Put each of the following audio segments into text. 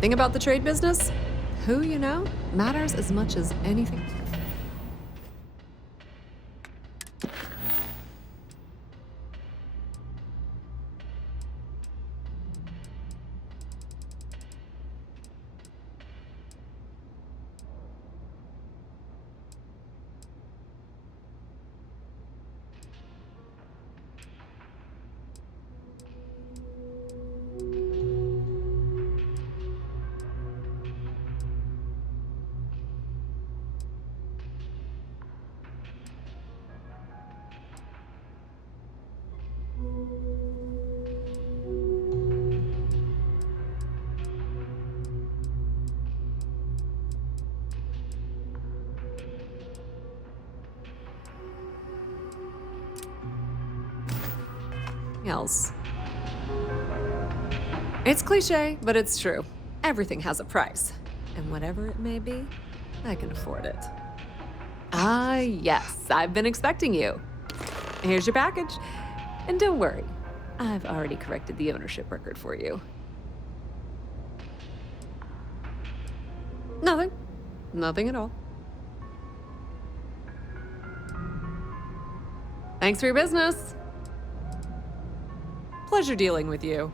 Thing about the trade business? Who you know matters as much as anything. Else. It's cliche, but it's true. Everything has a price. And whatever it may be, I can afford it. Ah, yes, I've been expecting you. Here's your package. And don't worry, I've already corrected the ownership record for you. Nothing. Nothing at all. Thanks for your business. Pleasure dealing with you.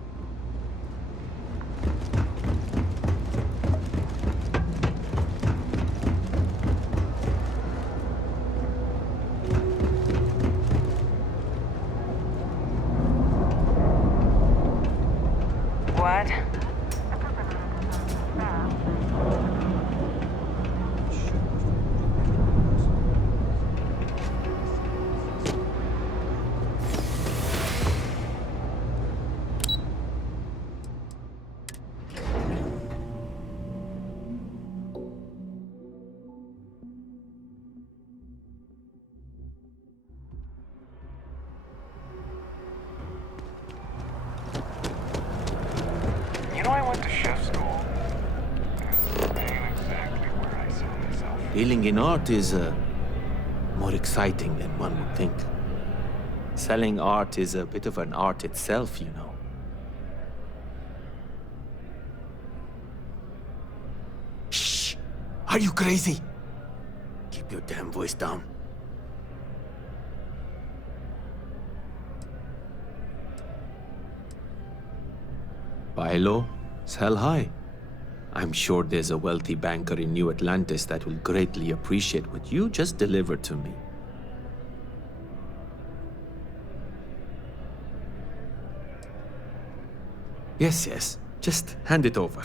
What? I went to chef school. This ain't exactly where I saw myself. Dealing in art is more exciting than one would think. Selling art is a bit of an art itself, you know. Shh! Are you crazy? Keep your damn voice down. Buy low, sell high. I'm sure there's a wealthy banker in New Atlantis that will greatly appreciate what you just delivered to me. Yes, just hand it over.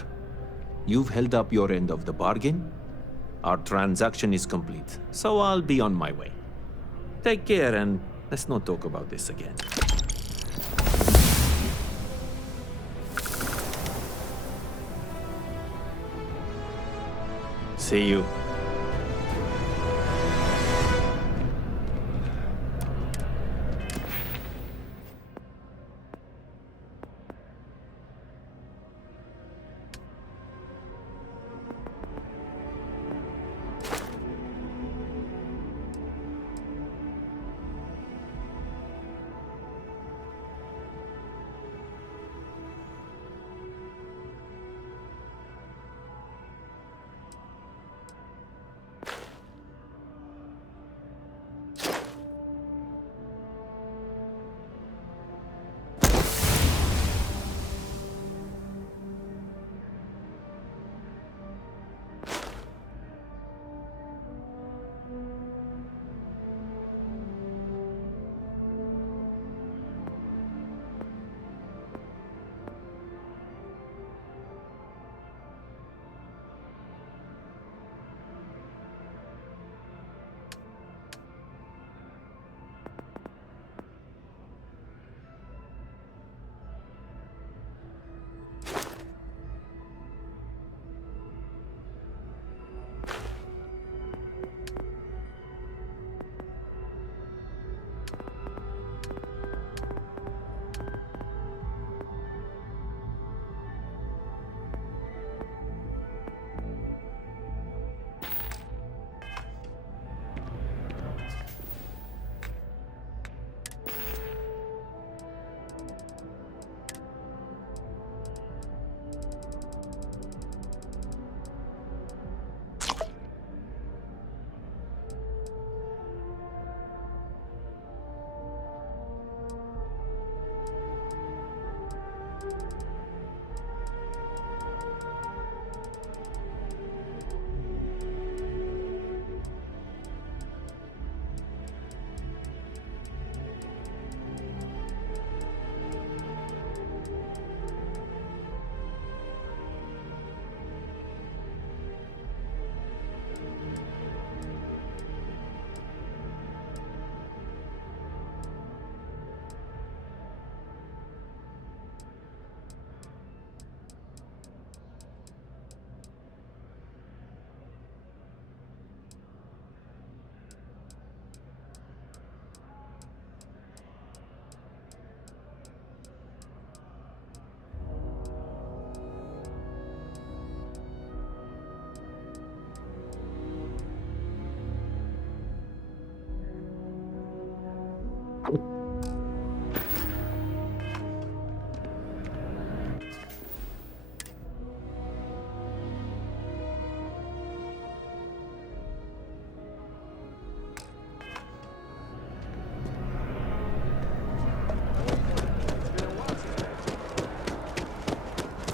You've held up your end of the bargain. Our transaction is complete, so I'll be on my way. Take care and let's not talk about this again. See you.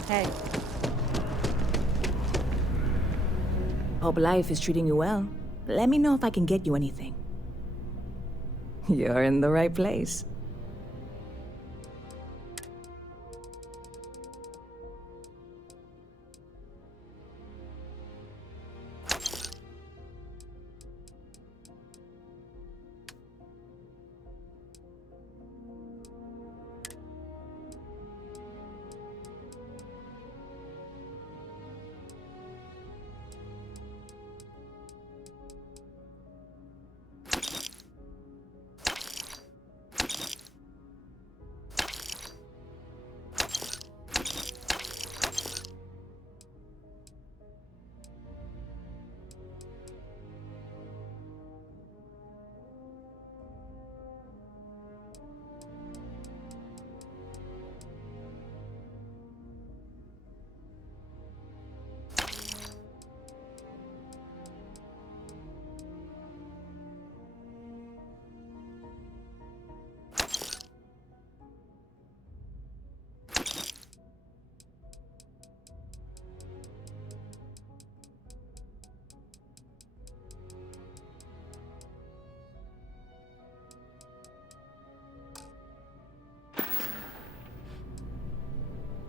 Hey. Hope life is treating you well. Let me know if I can get you anything. You're in the right place.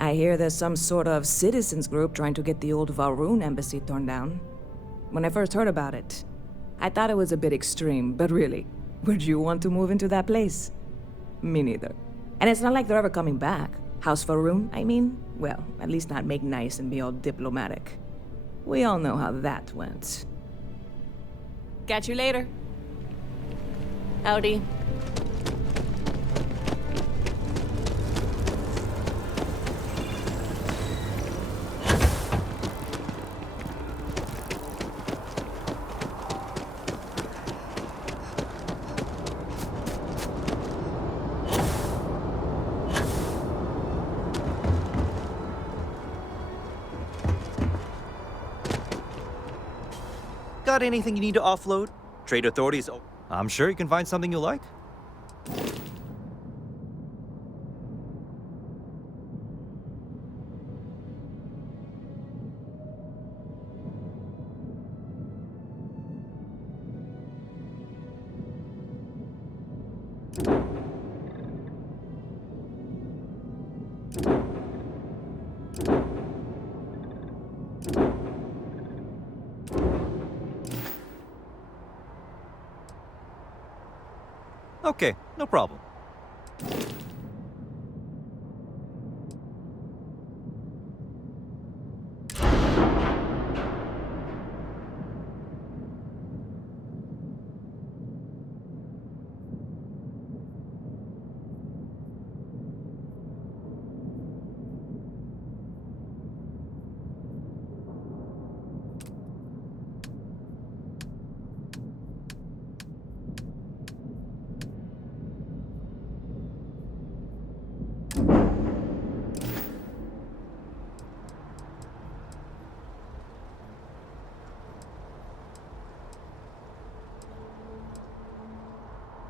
I hear there's some sort of citizens group trying to get the old Varun embassy torn down. When I first heard about it, I thought it was a bit extreme, but really, would you want to move into that place? Me neither. And it's not like they're ever coming back. House Varun, I mean? Well, at least not make nice and be all diplomatic. We all know how that went. Catch you later. Howdy. Got anything you need to offload? Trade authorities. I'm sure you can find something you like. Okay, no problem.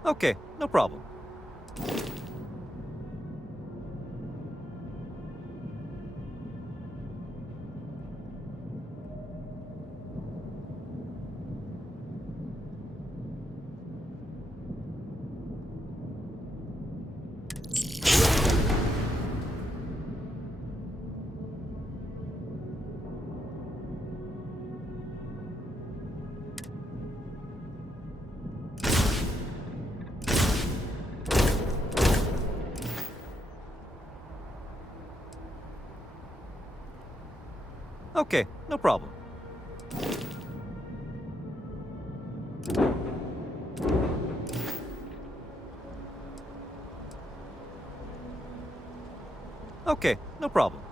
Okay, no problem. Okay, no problem. Okay, no problem.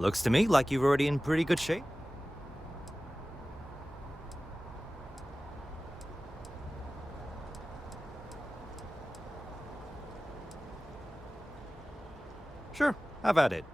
Looks to me like you're already in pretty good shape. Sure, have at it.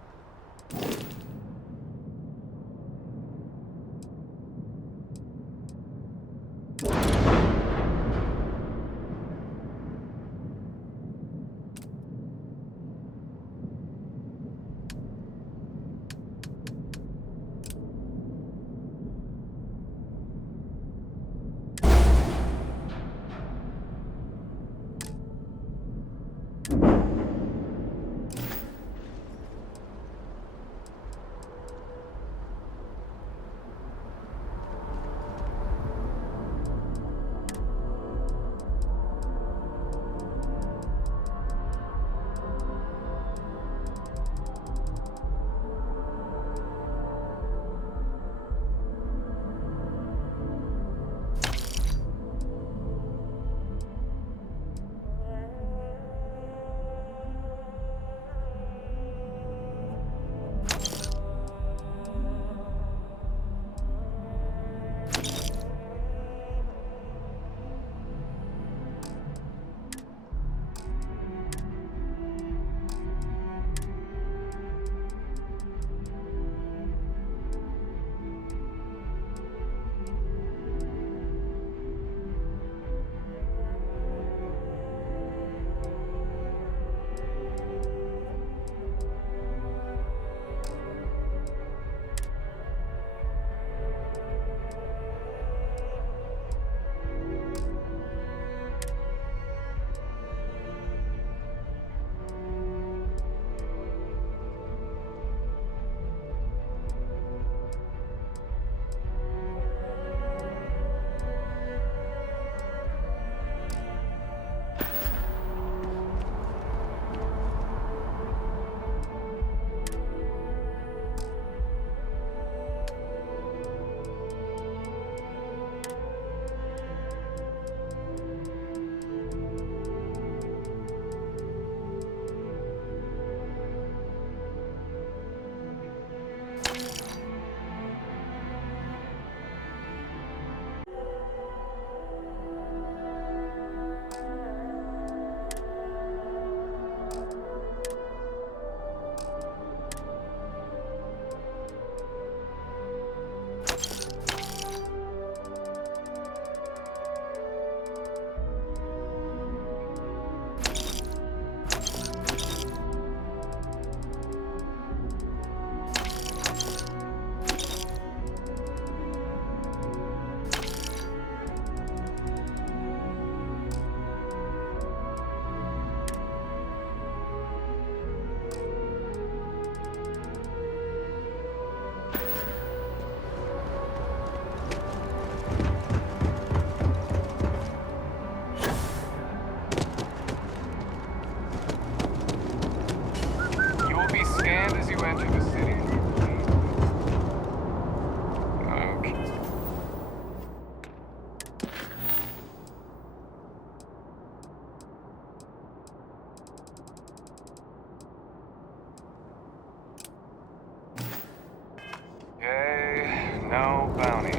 No bounty.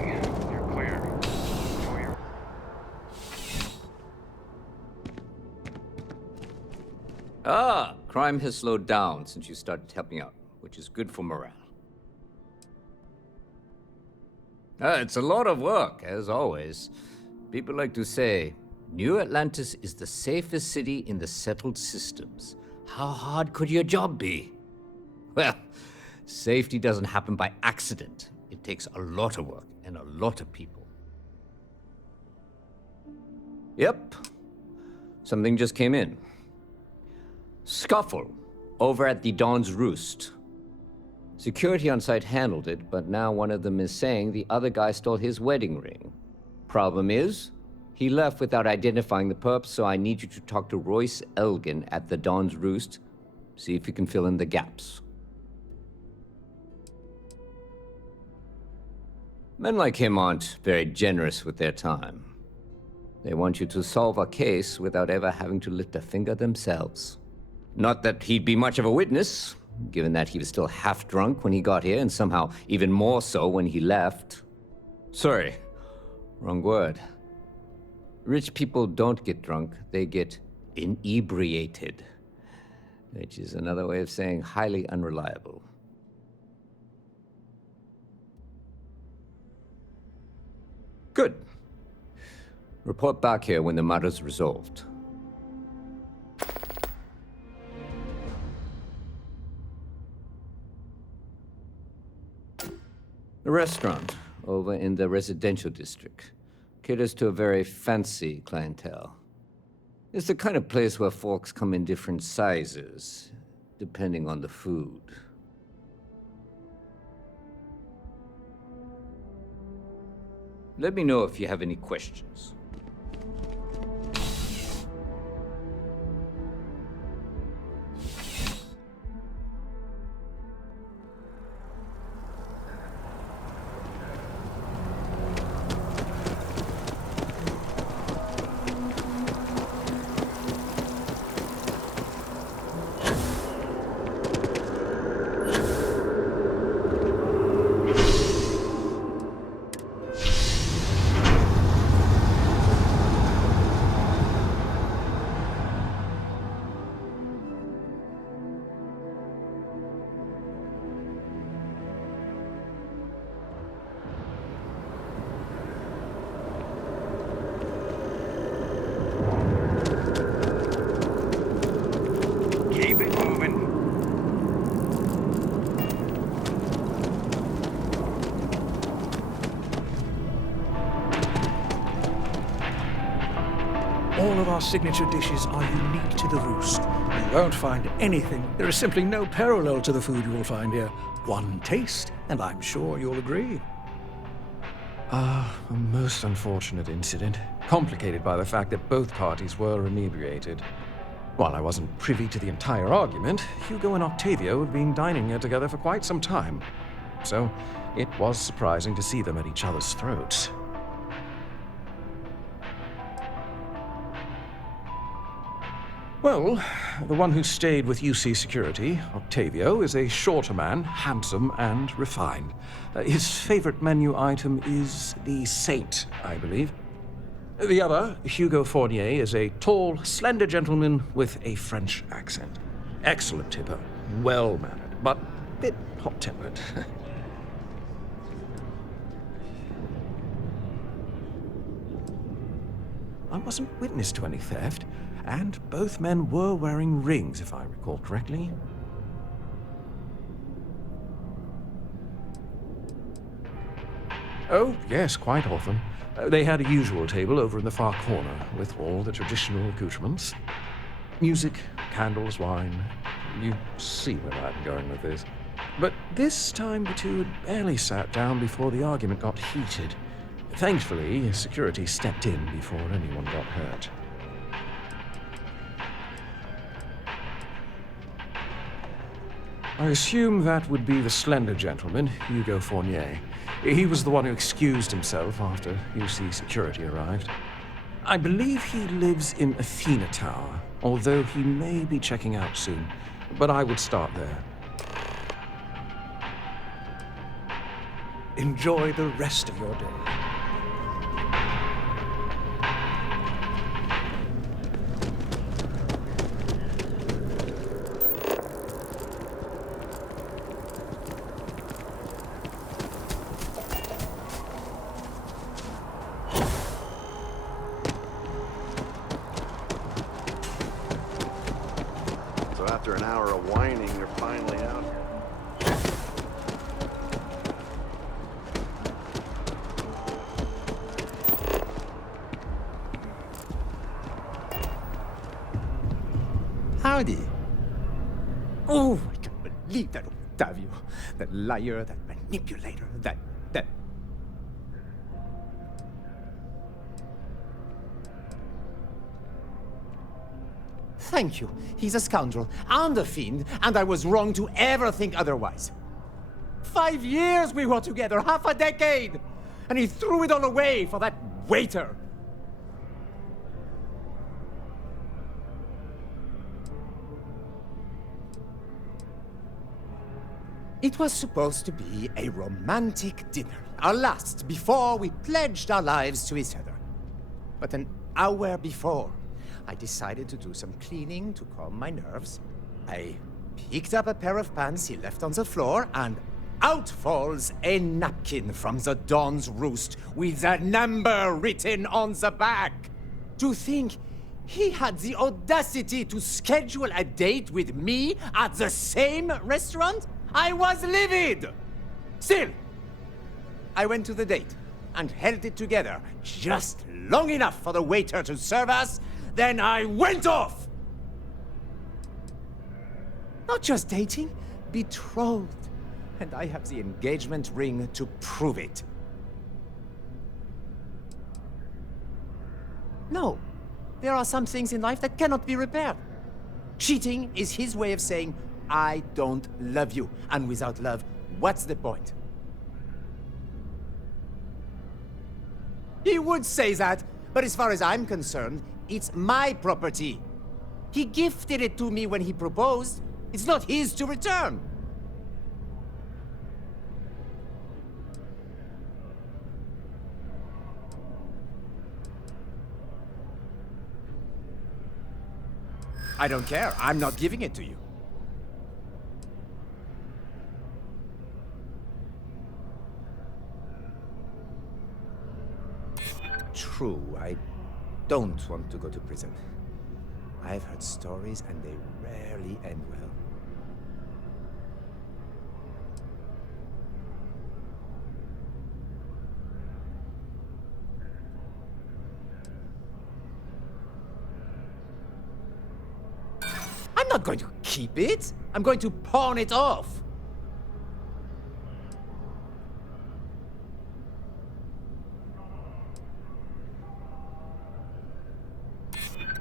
You're clear. Enjoy your... Ah, crime has slowed down since you started helping out, which is good for morale. It's a lot of work, as always. People like to say, New Atlantis is the safest city in the settled systems. How hard could your job be? Well, safety doesn't happen by accident. It takes a lot of work and a lot of people. Yep. Something just came in. Scuffle over at the Dawn's Roost. Security on site handled it, but now one of them is saying the other guy stole his wedding ring. Problem is, he left without identifying the perp, so I need you to talk to Royce Elgin at the Dawn's Roost. See if you can fill in the gaps. Men like him aren't very generous with their time. They want you to solve a case without ever having to lift a finger themselves. Not that he'd be much of a witness. given that he was still half drunk when he got here and somehow even more so when he left. Sorry, wrong word. Rich people don't get drunk, they get inebriated, which is another way of saying highly unreliable. Good. Report back here when the matter's resolved. The restaurant over in the residential district caters to a very fancy clientele. It's the kind of place where folks come in different sizes, depending on the food. Let me know if you have any questions. Keep it moving. All of our signature dishes are unique to the Roost. You won't find anything. There is simply no parallel to the food you will find here. One taste, and I'm sure you'll agree. A most unfortunate incident, complicated by the fact that both parties were inebriated. While I wasn't privy to the entire argument, Hugo and Octavio had been dining here together for quite some time. So, it was surprising to see them at each other's throats. Well, the one who stayed with UC Security, Octavio, is a shorter man, handsome and refined. His favorite menu item is the Saint, I believe. The other, Hugo Fournier, is a tall, slender gentleman with a French accent. Excellent tipper, well-mannered, but a bit hot-tempered. I wasn't witness to any theft, and both men were wearing rings, if I recall correctly. Oh, yes, quite often. They had a usual table over in the far corner, with all the traditional accoutrements. Music, candles, wine. You see where I'm going with this. But this time the two had barely sat down before the argument got heated. Thankfully, security stepped in before anyone got hurt. I assume that would be the slender gentleman, Hugo Fournier. He was the one who excused himself after UC security arrived. I believe he lives in Athena Tower, although he may be checking out soon. But I would start there. Enjoy the rest of your day. So after an hour of whining, you're finally out here. Howdy. Oh, I can't believe that Octavio. That liar, that manipulator, that... Thank you. He's a scoundrel and a fiend, and I was wrong to ever think otherwise. 5 years we were together, half a decade! And he threw it all away for that waiter. It was supposed to be a romantic dinner, our last before we pledged our lives to each other. But an hour before, I decided to do some cleaning to calm my nerves. I picked up a pair of pants he left on the floor, and out falls a napkin from the Dawn's Roost with a number written on the back. To think he had the audacity to schedule a date with me at the same restaurant? I was livid! Still, I went to the date and held it together just long enough for the waiter to serve us, then I went off! Not just dating, betrothed. And I have the engagement ring to prove it. No, there are some things in life that cannot be repaired. Cheating is his way of saying, I don't love you. And without love, what's the point? He would say that, but as far as I'm concerned, it's my property. He gifted it to me when he proposed. It's not his to return. I don't care. I'm not giving it to you. True, I don't want to go to prison. I've heard stories and they rarely end well. I'm not going to keep it. I'm going to pawn it off.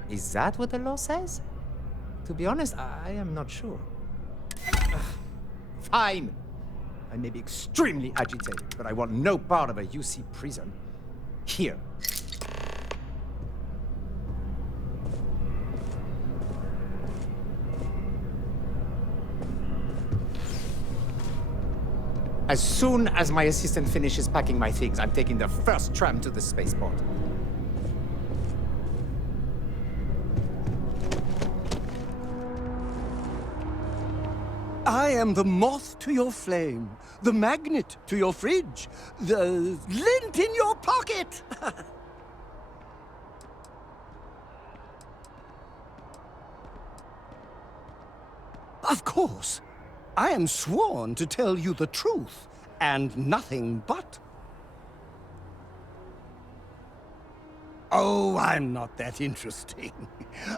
Is that what the law says? To be honest, I am not sure. Fine. I may be extremely agitated, but I want no part of a UC prison. Here. As soon as my assistant finishes packing my things, I'm taking the first tram to the spaceport. I am the moth to your flame, the magnet to your fridge, the lint in your pocket. Of course, I am sworn to tell you the truth and nothing but. Oh, I'm not that interesting.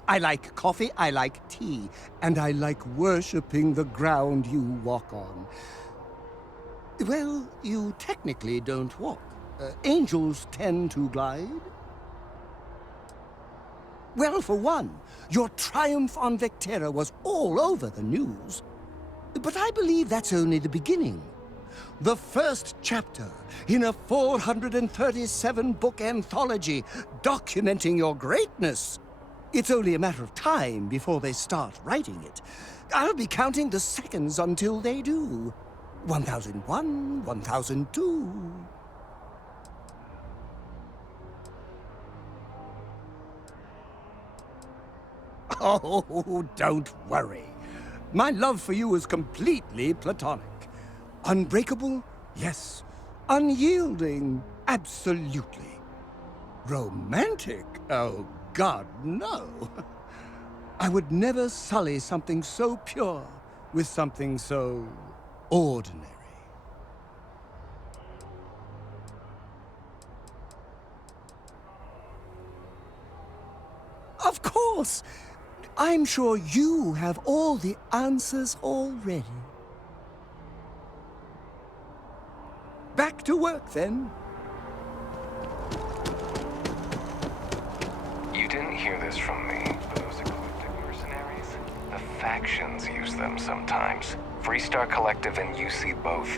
I like coffee, I like tea, and I like worshipping the ground you walk on. Well, you technically don't walk. Angels tend to glide. Well, for one, your triumph on Vectera was all over the news. But I believe that's only the beginning. The first chapter in a 437-book anthology documenting your greatness. It's only a matter of time before they start writing it. I'll be counting the seconds until they do. 1001, 1002... Oh, don't worry. My love for you is completely platonic. Unbreakable? Yes. Unyielding? Absolutely. Romantic? Oh, God, no. I would never sully something so pure with something so ordinary. Of course! I'm sure you have all the answers already. Back to work, then. You didn't hear this from me, but those eclectic mercenaries? The factions use them sometimes. Freestar Collective and UC both.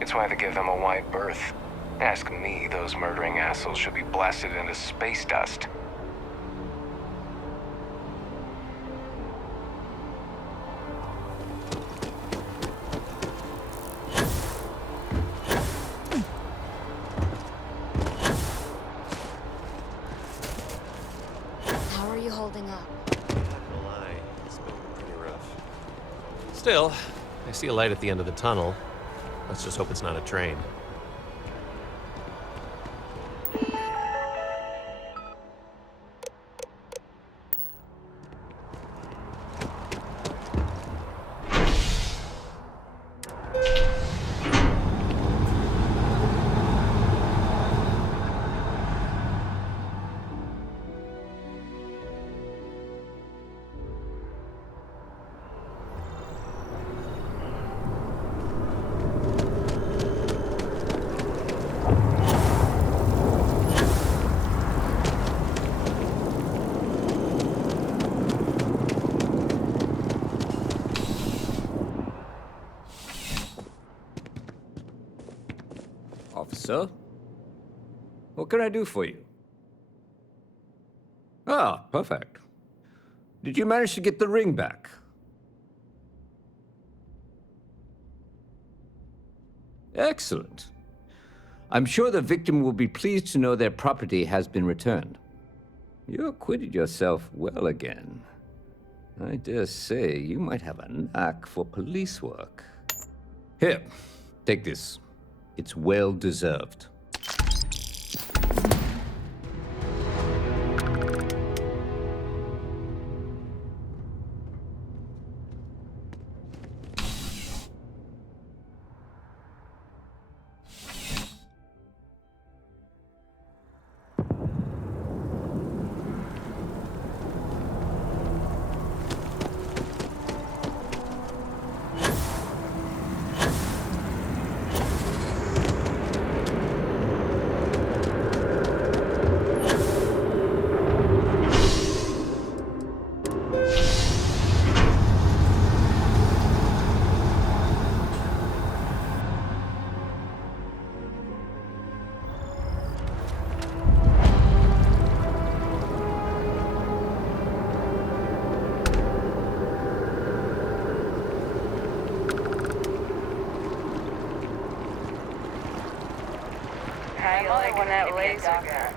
It's why they give them a wide berth. Ask me, those murdering assholes should be blasted into space dust. you holding up? It's been pretty rough. Still, I see a light at the end of the tunnel. Let's just hope it's not a train. Officer? What can I do for you? Ah, perfect. Did you manage to get the ring back? Excellent. I'm sure the victim will be pleased to know their property has been returned. You acquitted yourself well again. I dare say you might have a knack for police work. Here, take this. It's well deserved. How you like when that laser gun?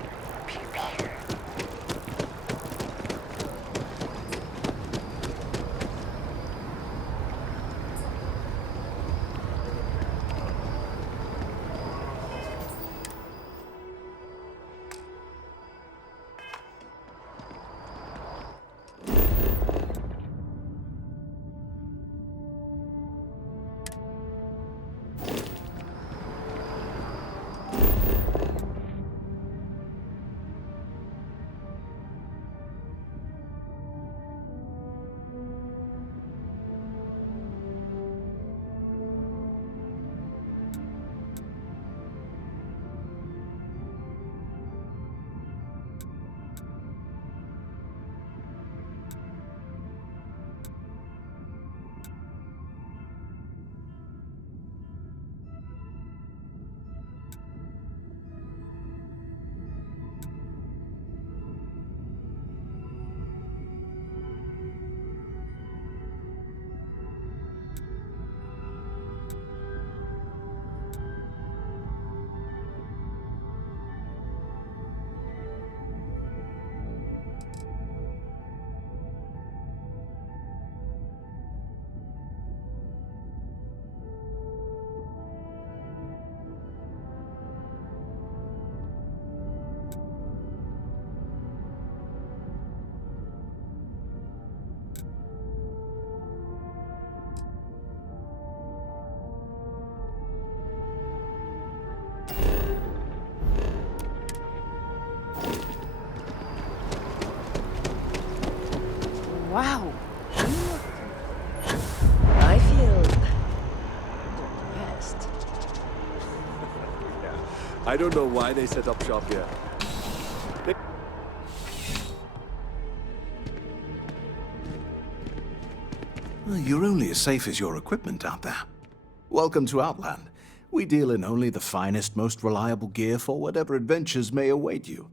Pew pew. Wow. I feel depressed. I don't know why they set up shop here. You're only as safe as your equipment out there. Welcome to Outland. We deal in only the finest, most reliable gear for whatever adventures may await you.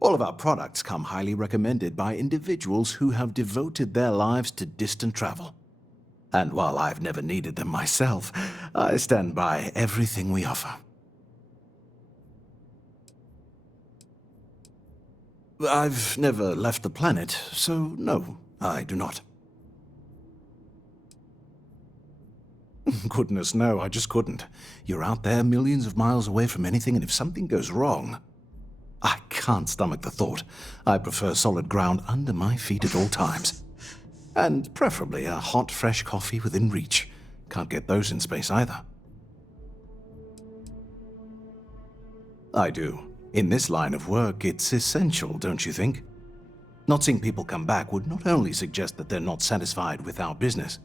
All of our products come highly recommended by individuals who have devoted their lives to distant travel. And while I've never needed them myself, I stand by everything we offer. I've never left the planet, so no, I do not. Goodness, no, I just couldn't. You're out there millions of miles away from anything, and if something goes wrong... I can't stomach the thought. I prefer solid ground under my feet at all times. And preferably a hot, fresh coffee within reach. Can't get those in space either. I do. In this line of work, it's essential, don't you think? Not seeing people come back would not only suggest that they're not satisfied with our business,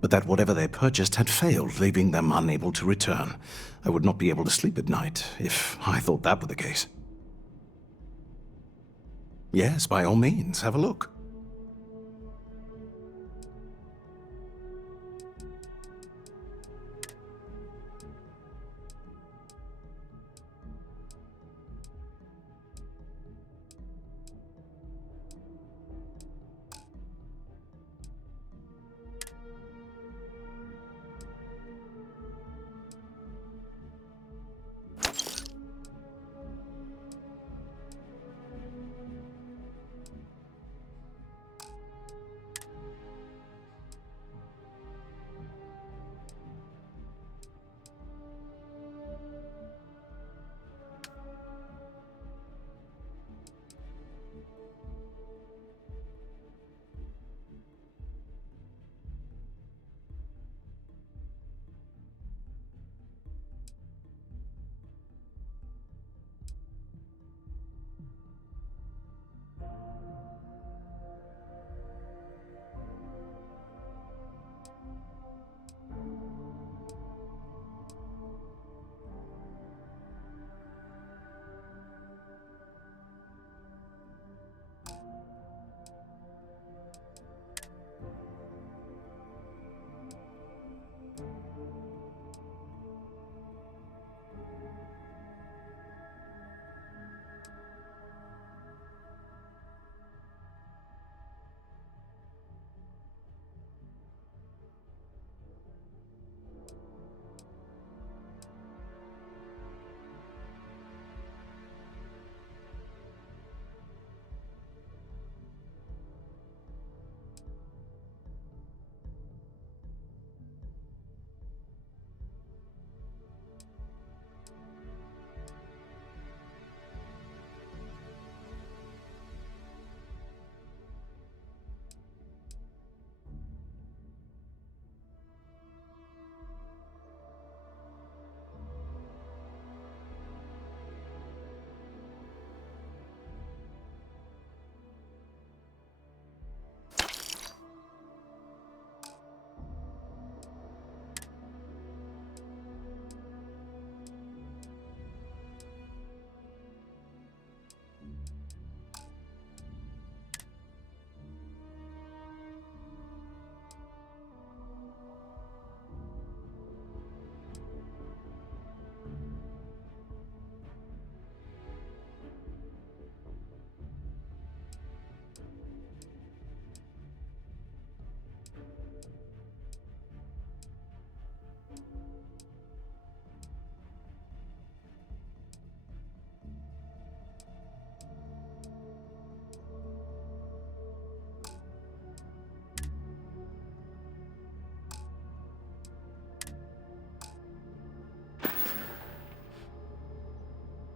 but that whatever they purchased had failed, leaving them unable to return. I would not be able to sleep at night if I thought that were the case. Yes, by all means, have a look.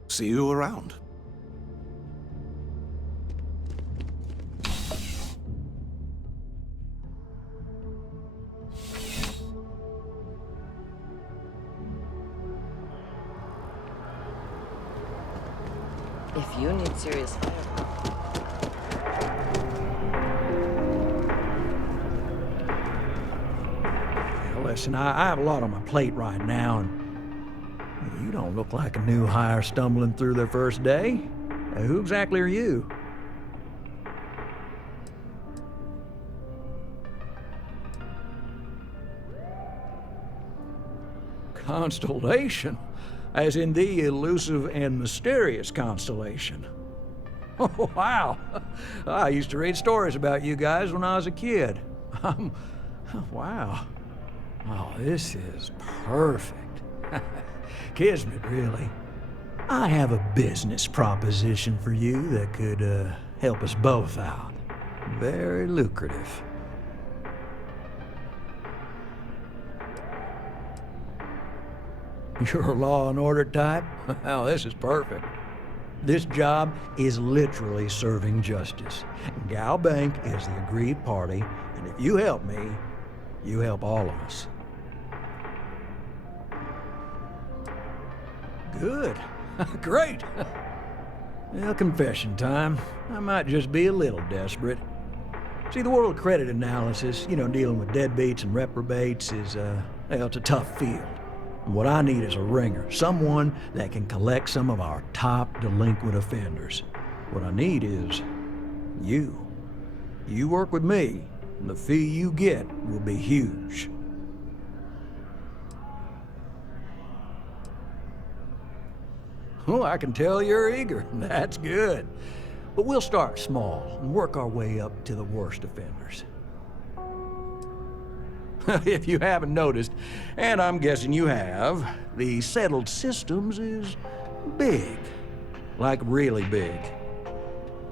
See you around. If you need serious help. Listen, I have a lot on my plate right now, and you don't look like a new hire stumbling through their first day. Who exactly are you? Constellation? As in the elusive and mysterious constellation. Oh, wow. I used to read stories about you guys when I was a kid. Wow. Oh, this is perfect. Kismet, really. I have a business proposition for you that could help us both out. Very lucrative. You're a law and order type? Well, this is perfect. This job is literally serving justice. Gal Bank is the agreed party, and if you help me, you help all of us. Good. Great. Well, confession time. I might just be a little desperate. See, the world of credit analysis, dealing with deadbeats and reprobates is, it's a tough field. And what I need is a ringer, someone that can collect some of our top delinquent offenders. What I need is you. You work with me, and the fee you get will be huge. Oh, I can tell you're eager. That's good. But we'll start small and work our way up to the worst offenders. If you haven't noticed, and I'm guessing you have, the settled systems is big. Like really big.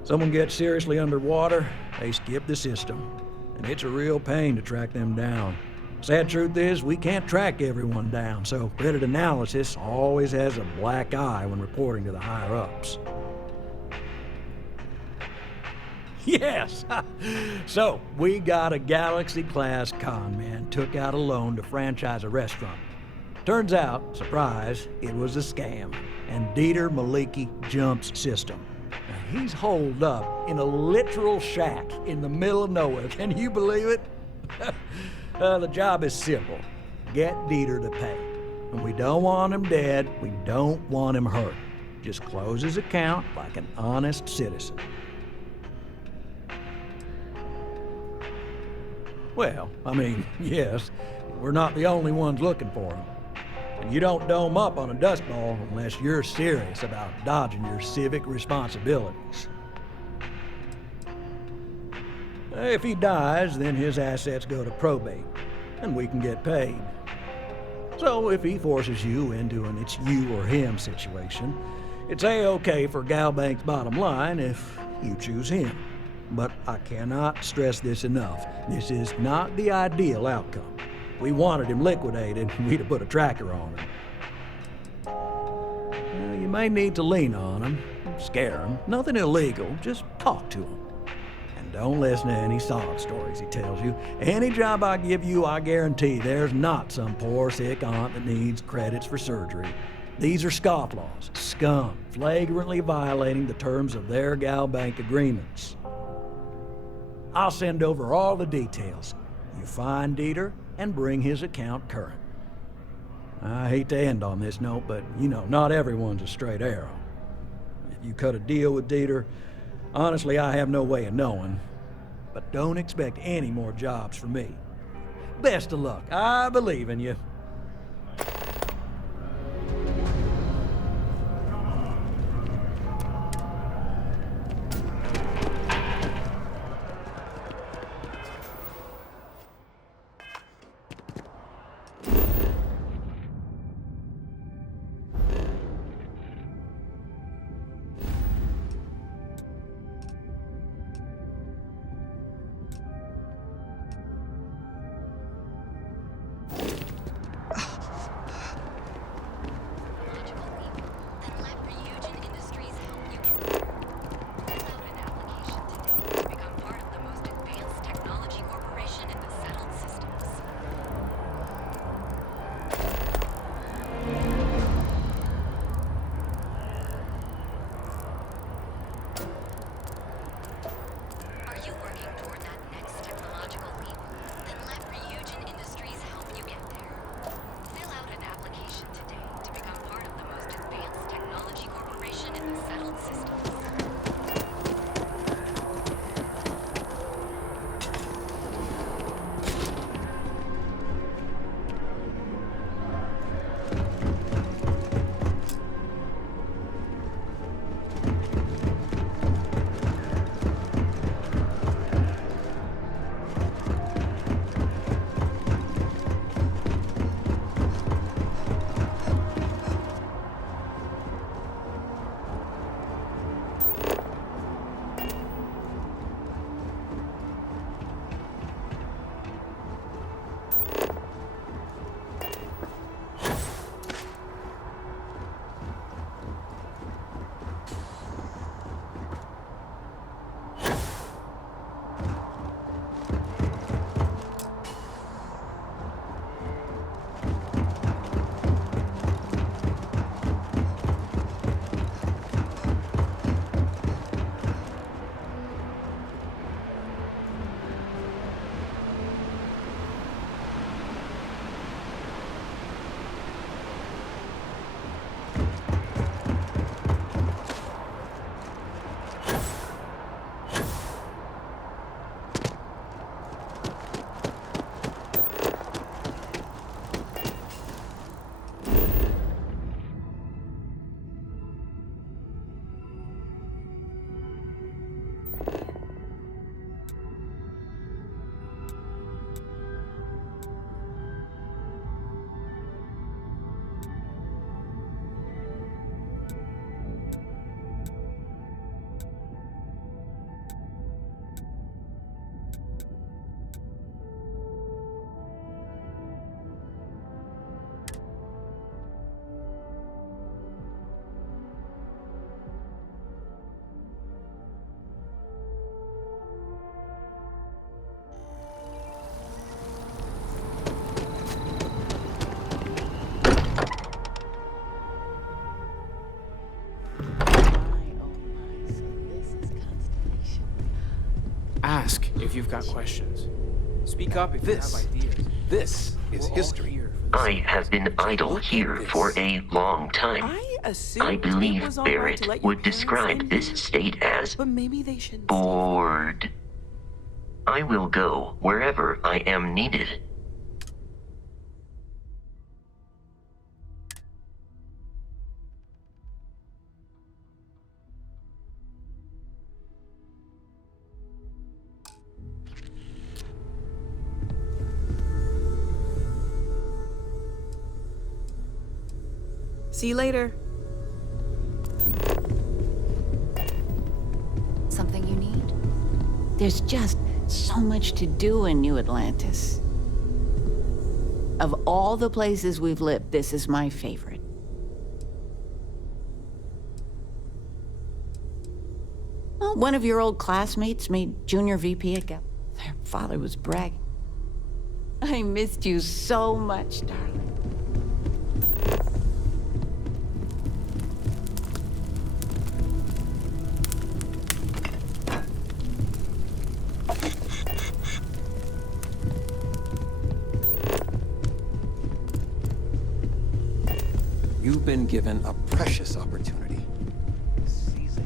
Someone gets seriously underwater, they skip the system. And it's a real pain to track them down. Sad truth is, we can't track everyone down, so credit analysis always has a black eye when reporting to the higher-ups. Yes! So, we got a Galaxy-class con man took out a loan to franchise a restaurant. Turns out, surprise, it was a scam, and Dieter Maliki jumps system. Now, he's holed up in a literal shack in the middle of nowhere. Can you believe it? The job is simple. Get Dieter to pay. And we don't want him dead, we don't want him hurt. Just close his account like an honest citizen. Well, yes, we're not the only ones looking for him. And you don't dome up on a dust ball unless you're serious about dodging your civic responsibilities. If he dies, then his assets go to probate, and we can get paid. So if he forces you into an it's you or him situation, it's A-okay for Galbank's bottom line if you choose him. But I cannot stress this enough. This is not the ideal outcome. If we wanted him liquidated, we'd have put a tracker on him. Well, you may need to lean on him, scare him. Nothing illegal, just talk to him. And don't listen to any sob stories he tells you. Any job I give you, I guarantee there's not some poor sick aunt that needs credits for surgery. These are scofflaws, scum, flagrantly violating the terms of their Galbank agreements. I'll send over all the details. You find Dieter and bring his account current. I hate to end on this note, but not everyone's a straight arrow. If you cut a deal with Dieter, honestly, I have no way of knowing. But don't expect any more jobs from me. Best of luck. I believe in you. ask if you've got questions. Speak up if you have ideas. This is history. I have been idle here for a long time. I believe Barrett would describe this state as bored. I will go wherever I am needed. See you later. Something you need? There's just so much to do in New Atlantis. Of all the places we've lived, this is my favorite. Well, one of your old classmates made junior VP at Gal. Their father was bragging. I missed you so much, darling. You've been given a precious opportunity. Seize it.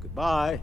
Goodbye.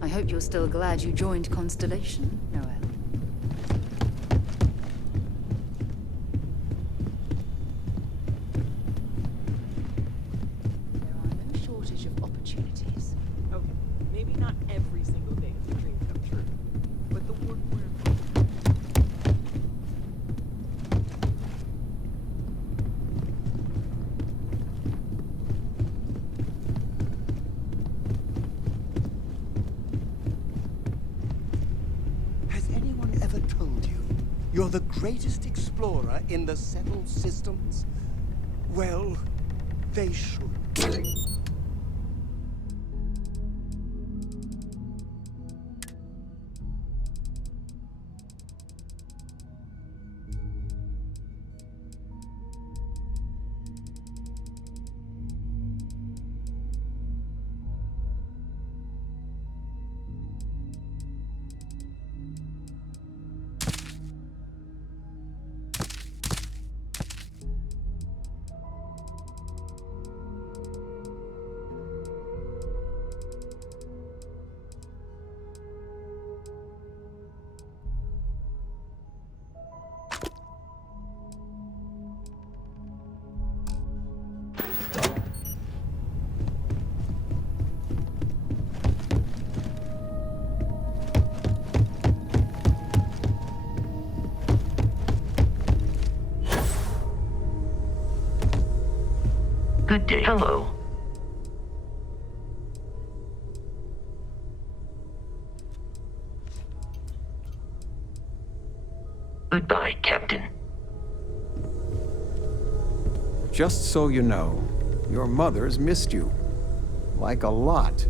I hope you're still glad you joined Constellation, Noel. There are no shortage of opportunities. Okay, maybe not every single day is a dream come true, but the work we're You're the greatest explorer in the settled systems? Well, they should. day. Hello. Goodbye, Captain. Just so you know, your mother's missed you. Like a lot.